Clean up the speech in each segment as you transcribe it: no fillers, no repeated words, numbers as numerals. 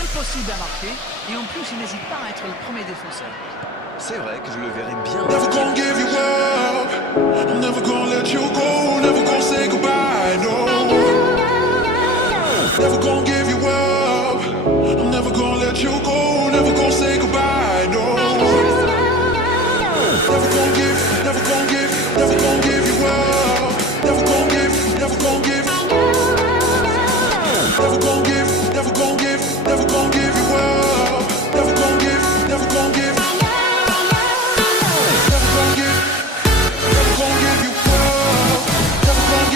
Impossible à marquer et en plus il n'hésite pas à être le premier défenseur. C'est vrai que je le verrai bien. Never gonna give you up, I'm never gonna let you go, never gonna say goodbye, no. Never gonna give you up, I'm never gonna let you go, never gonna say goodbye, no. Never gonna give you up, never gonna give, never gonna give, never gonna give you up, never gonna give, never gonna give, never gonna give, never gonna give you up, never gonna give, never gonna give, never gonna give you up, never gonna give.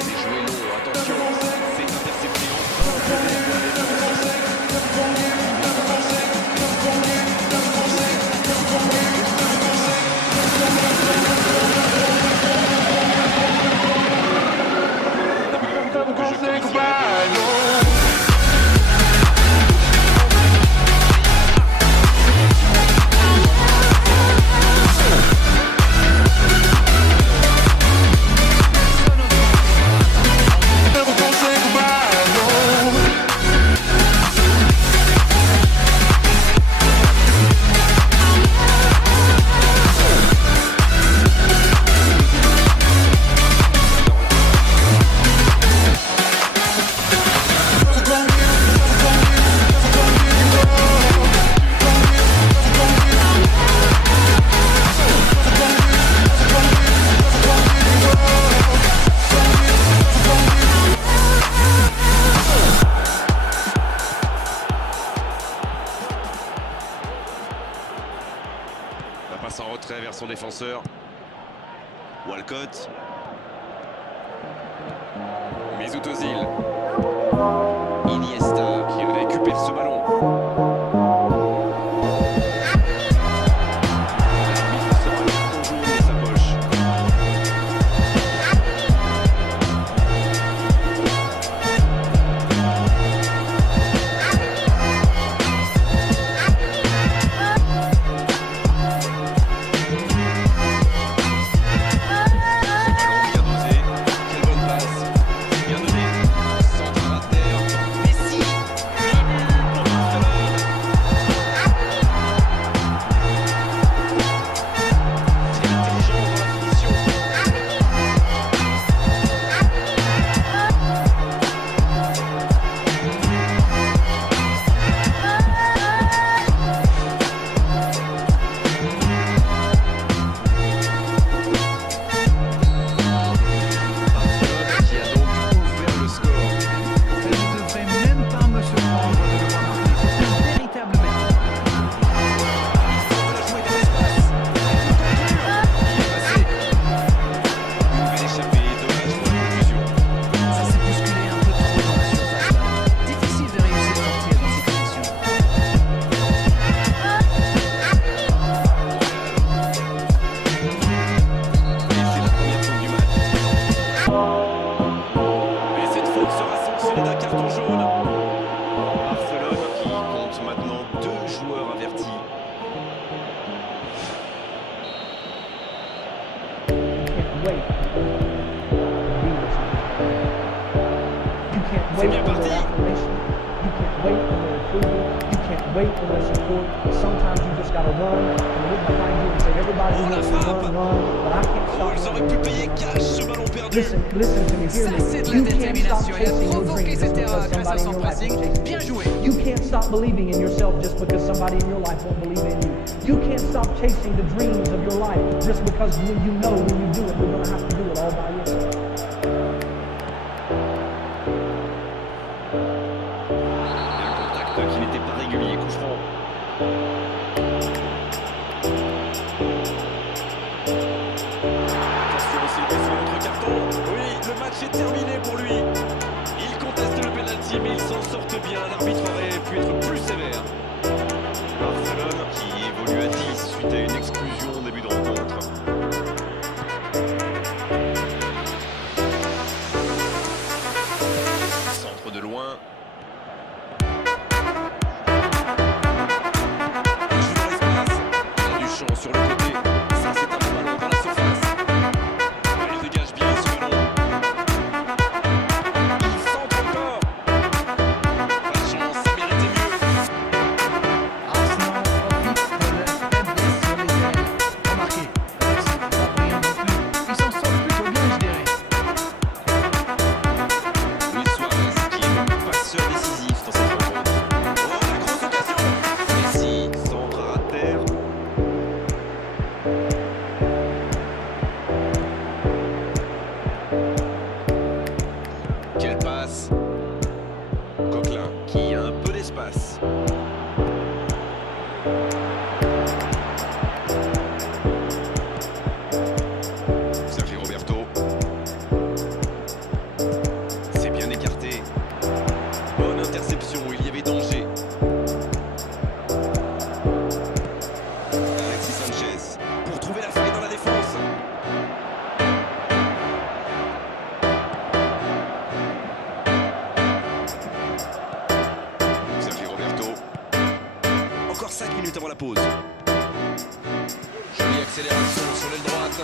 C'est joué long, attention, c'est intercepté. La passe en retrait vers son défenseur. Walcott. Mesut Özil. Iniesta qui récupère ce ballon. C'est bien parti. approval. You can't wait for their support. Sometimes you just gotta run and look behind you and say, everybody Oh, la needs to frappe. run, but I can't Oh, stop ils auraient pu payer cash ce ballon perdu. Listen to me, hear Ça, me. c'est de la You can't stop détermination. Il a chasing your provoqué dreams just cette erreur because grâce à somebody in son your life pressing. won't chase Bien you. joué. You can't stop believing in yourself just because somebody in your life won't believe in you. You can't stop chasing the dreams of your life just because when you know when you do it, you're gonna have to do it all by yourself. Et un contact qui n'était pas régulier, coup franc. Attention, s'il reçoit l'autre carton. Oui, le match est terminé pour lui. Il conteste le pénalty, mais il s'en sortent bien. L'arbitre aurait pu être plus sévère. Barcelone qui évolue à 10 suite à une exclusion au début de rencontre. Centre de loin. Il joue dans l'espace. Il a du champ sur le côté. Ça, c'est un bon ballon dans la surface. Il dégage bien ce ballon. Il centre encore. Pas de chance, ça méritait mieux. Arsenal profite de leur faiblesse sur les ailes. Remarquez, c'est pas brillant non plus. Ils s'en sortent plutôt bien, je dirais. Luis Suarez qui est le passeur décisif dans cette rencontre. Oh, la grosse occasion. Messi centre à terre. Quelle passe. Coquelin qui a un peu d'espace. Sergi Roberto. C'est bien écarté. Bonne interception, il y avait danger. Alexis Sanchez pour trouver la faille dans la défense. Sergi Roberto. Encore 5 minutes avant la pause. Jolie accélération sur l'aile droite.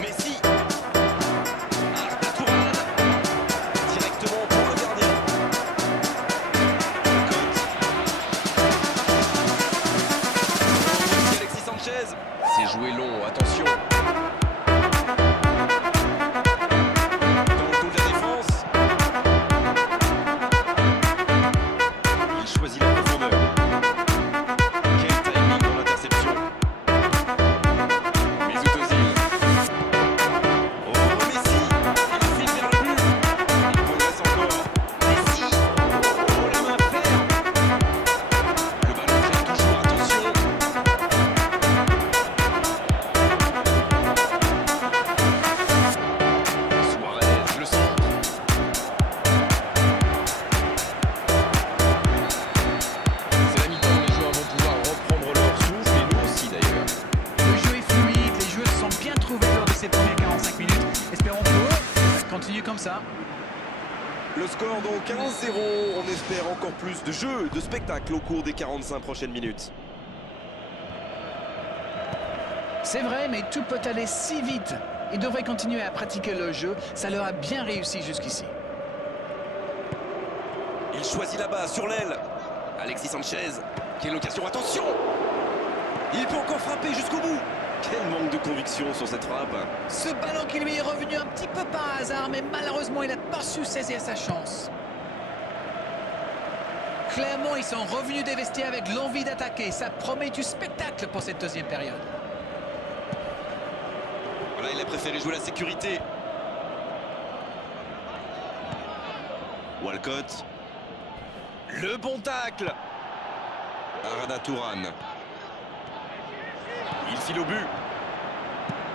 Messi. Arda Turan. Directement pour le gardien. Cote. Voici Alexis Sanchez. C'est joué long, attention. Dans le dos de la défense. Il choisit la profondeur. Quel timing dans l'interception. Mesut Özil. Oh, Messi. Il file vers le but. Il progresse encore. Messi. Oh, la main ferme. Le ballon traîne toujours, attention. Suarez, le centre. C'est la mi-temps, les joueurs vont pouvoir reprendre leur souffle, et nous aussi d'ailleurs. Le jeu est fluide, les joueurs se sont bien trouvés lors de ces premières 45 minutes. Espérons que ça continue comme ça. Le score donc 1-0, on espère encore plus de jeu, de spectacle au cours des 45 prochaines minutes. C'est vrai, mais tout peut aller si vite. Ils devraient continuer à pratiquer le jeu. Ça leur a bien réussi jusqu'ici. Il choisit là-bas, sur l'aile. Alexis Sanchez, quelle occasion, attention. Il peut encore frapper jusqu'au bout. Quel manque de conviction sur cette frappe. Ce ballon qui lui est revenu un petit peu par hasard, mais malheureusement, il n'a pas su saisir sa chance. Clairement, ils sont revenus des vestiaires avec l'envie d'attaquer. Ça promet du spectacle pour cette deuxième période. Voilà, il a préféré jouer la sécurité. Walcott. Le bon tacle. Arda Turan. Il file au but.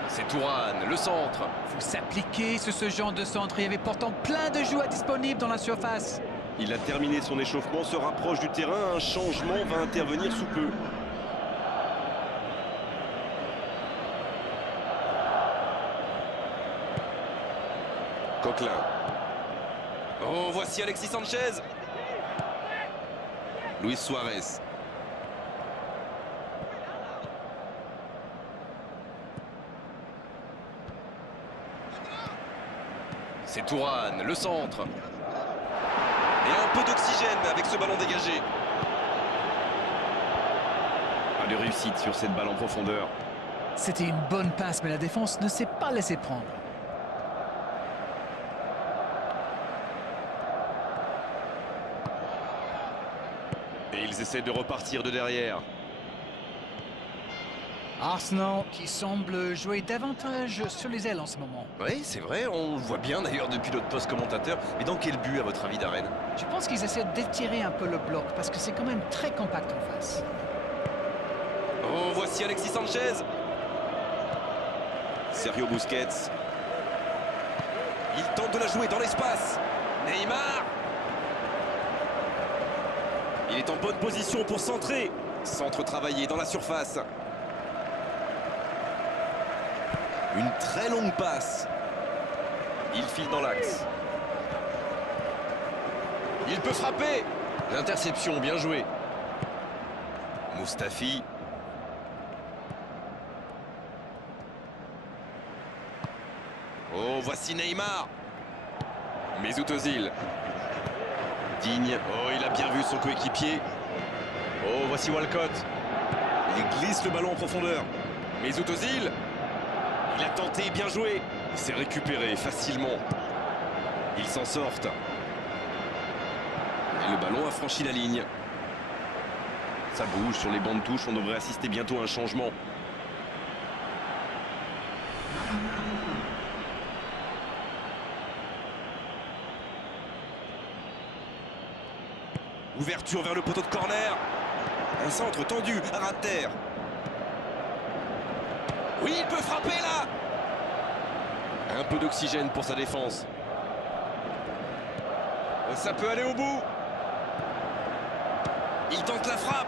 C'est Turan, le centre. Faut s'appliquer sur ce genre de centre. Il y avait pourtant plein de joueurs disponibles dans la surface. Il a terminé son échauffement, se rapproche du terrain. Un changement va intervenir sous peu. Coquelin. Oh, voici Alexis Sanchez. Luis Suarez. C'est Turan, le centre. Et un peu d'oxygène avec ce ballon dégagé. Pas de réussite sur cette balle en profondeur. C'était une bonne passe, mais la défense ne s'est pas laissée prendre. Et ils essaient de repartir de derrière. Arsenal qui semble jouer davantage sur les ailes en ce moment. Oui, c'est vrai, on le voit bien d'ailleurs depuis notre poste commentateur. Mais dans quel but, à votre avis, Darren? Je pense qu'ils essaient d'étirer un peu le bloc parce que c'est quand même très compact en face. Oh, voici Alexis Sanchez. Sergio Busquets. Il tente de la jouer dans l'espace. Neymar. Il est en bonne position pour centrer. Centre travaillé dans la surface. Une très longue passe. Il file dans l'axe. Il peut frapper. L'interception, bien joué. Mustafi. Oh, voici Neymar. Mesut Özil. Digne. Oh, il a bien vu son coéquipier. Oh, voici Walcott. Il glisse le ballon en profondeur. Mesut Özil. Il a tenté, bien joué. Il s'est récupéré facilement. Ils s'en sortent. Et le ballon a franchi la ligne. Ça bouge sur les bancs de touche. On devrait assister bientôt à un changement. Ouverture vers le poteau de corner. Un centre tendu à ras de terre. Oui, il peut frapper là. Un peu d'oxygène pour sa défense. Ça peut aller au bout. Il tente la frappe.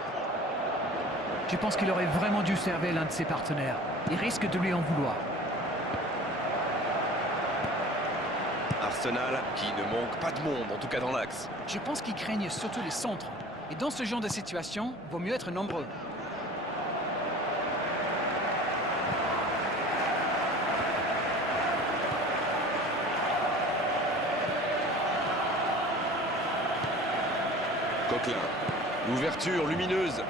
Je pense qu'il aurait vraiment dû servir l'un de ses partenaires. Il risque de lui en vouloir. Arsenal qui ne manque pas de monde, en tout cas dans l'axe. Je pense qu'ils craignent surtout les centres. Et dans ce genre de situation, vaut mieux être nombreux. Coquelin. L'ouverture lumineuse.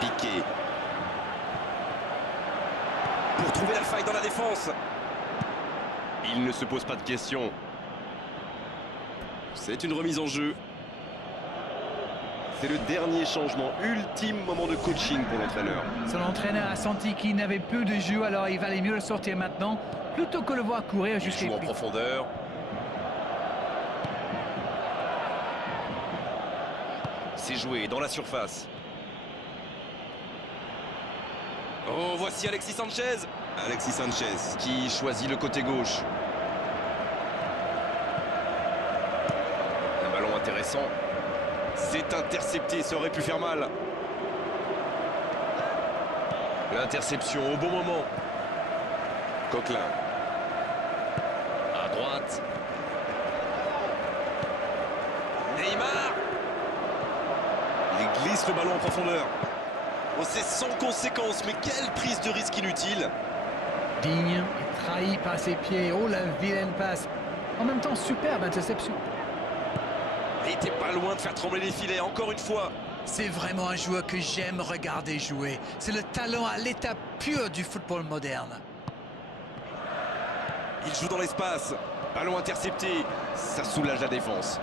Piqué. Pour trouver la faille dans la défense. Il ne se pose pas de questions. C'est une remise en jeu. C'est le dernier changement, ultime moment de coaching pour l'entraîneur. Son entraîneur a senti qu'il n'avait plus de jeu, alors il valait mieux le sortir maintenant, plutôt que le voir courir Il jusqu'à joue en profondeur. C'est joué dans la surface. Oh, voici Alexis Sanchez. Alexis Sanchez qui choisit le côté gauche. Un ballon intéressant. C'est intercepté, ça aurait pu faire mal. L'interception au bon moment. Coquelin. À droite. Neymar. Il glisse le ballon en profondeur. Oh, c'est sans conséquence, mais quelle prise de risque inutile. Digne et trahi par ses pieds. Oh, la vilaine passe. En même temps, superbe interception. Il était pas loin de faire trembler les filets, encore une fois. C'est vraiment un joueur que j'aime regarder jouer. C'est le talent à l'état pur du football moderne. Il joue dans l'espace. Ballon intercepté. Ça soulage la défense.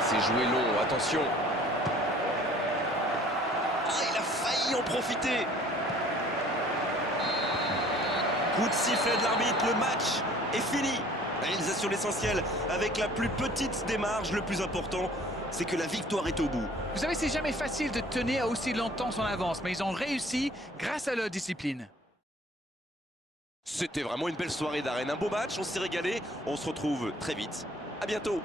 C'est joué long, attention. Ah, il a failli en profiter. Coup de sifflet de l'arbitre, le match est fini. Ils assurent l'essentiel avec la plus petite des marges. Le plus important, c'est que la victoire est au bout. Vous savez, c'est jamais facile de tenir aussi longtemps son avance, mais ils ont réussi grâce à leur discipline. C'était vraiment une belle soirée d'arène, un beau match, on s'est régalé. On se retrouve très vite. À bientôt.